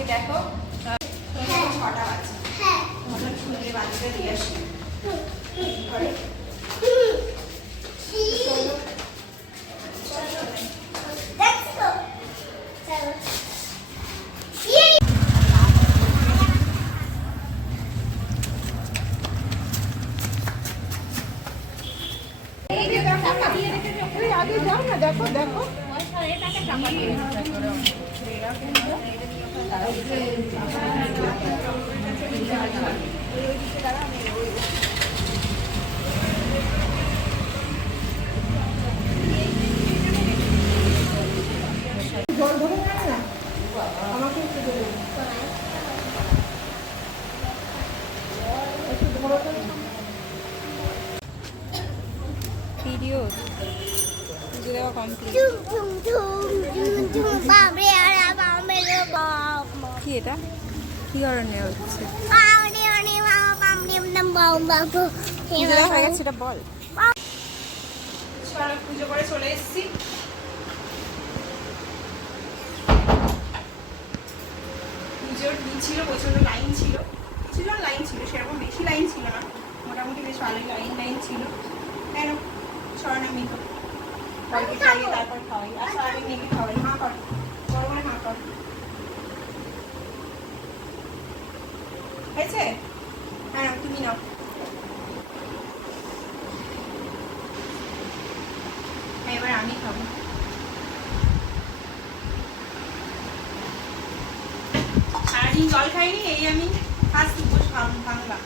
আজকে দেখো 6টা বাজে। ভাবলাম সুন্দরী বাজিটা দিয়ে আসি ঘরে। দেখো দেখো জল ধরে যায় না আমাকে একটু দেবে একটু ধরো তো ভিডিও পুজো দেওয়া কমপ্লিট। কি এটা কি ধরনের হচ্ছে পুজো দেওয়া হয়ে গেছে? এটা বল। চলো পুজো করে চলে এসেছি। পুজোর দিন ছিল, প্রচন্ড লাইন ছিল, লাইন ছিল সেরকম বেশি লাইন ছিল না, মোটামুটি বেশ ভালোই লাইন ছিল। কেন সরানা মিতো বলকে খাইয়ে তারপর খাওয়াই, আর সারাদিন মেয়েকে খাওয়াই। হাঁ কর, বড় করে হাঁ কর। হয়েছে? হ্যাঁ তুমি নাও। এবার আমি খাবো। সারাদিন জল খাইনি, এই আমি ফার্স্ট উপোস ভাঙলাম।